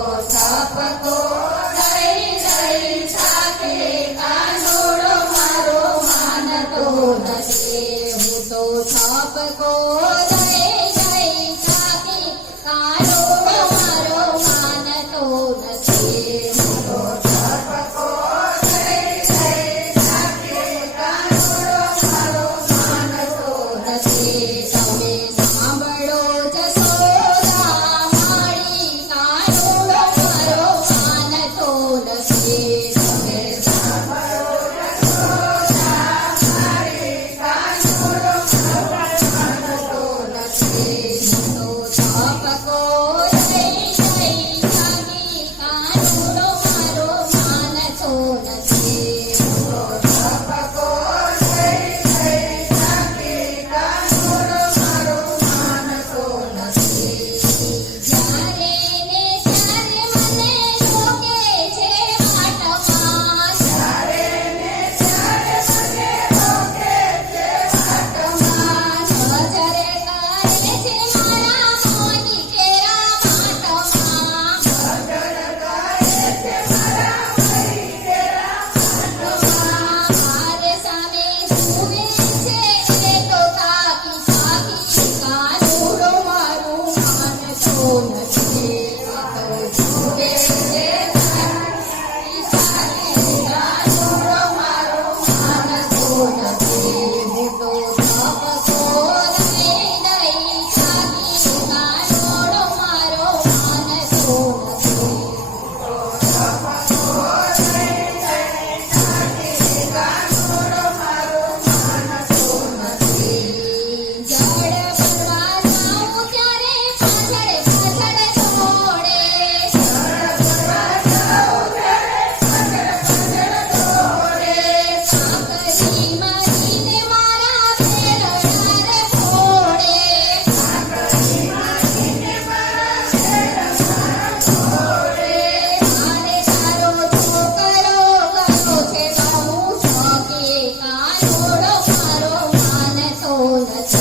zapatos.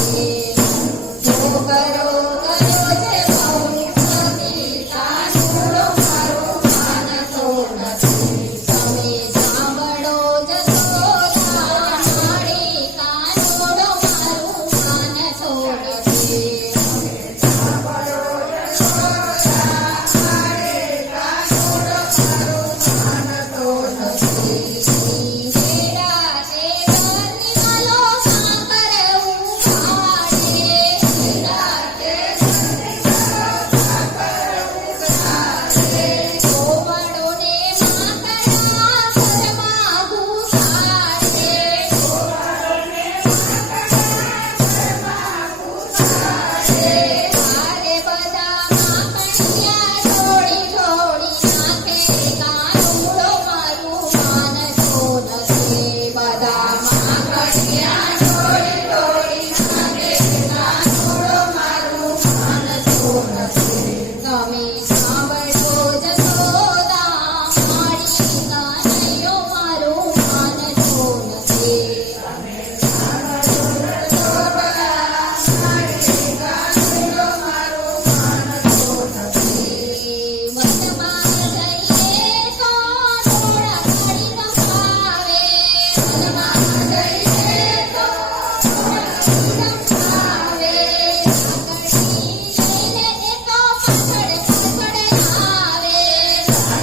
「どこかよ」Bye.